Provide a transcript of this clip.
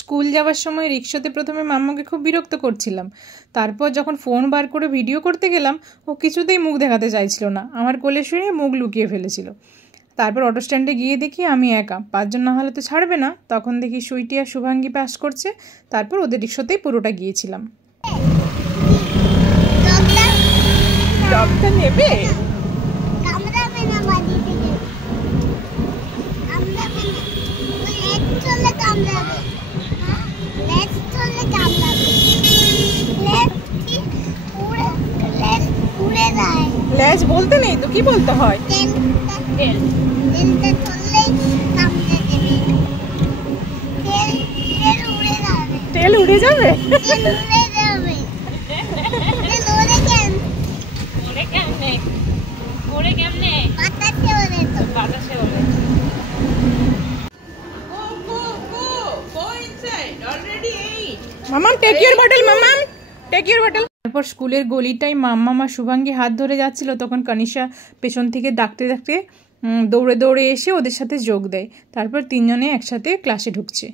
School যাওয়ার সময় রিক্সাতে প্রথমে মাম্মাকে খুব বিরক্ত করছিলাম। তারপর যখন ফোন বার করে ভিডিও করতে গেলাম, ও কিছুতেই মুখ দেখাতে চাইছিল না, আমার কোলে শুয়ে মুখ লুকিয়ে ফেলেছিল। তারপর অটো স্ট্যান্ডে গিয়ে দেখি আমি একা, 5 জন না হলে তো ছাড়বে না। তখন দেখি সুইটি আর শুভাঙ্গী পাস করছে। তারপর ওদের রিক্সাতেই পুরোটা গিয়েছিলাম। নেবে ল্যাজ বলতে নেই তো, কি বলতে হয়? তেল উড়ে যাবে। মামাম take your bottle, Mamam take your bottle. তারপর স্কুলের গলিটাই মাম্মাম আর শুভাঙ্গী হাত ধরে যাচ্ছিল, তখন কানিশা পেছন থেকে ডাকতে ডাকতে দৌড়ে দৌড়ে এসে ওদের সাথে যোগ দেয়। তারপর 3 জনে একসাথে ক্লাসে ঢুকছে।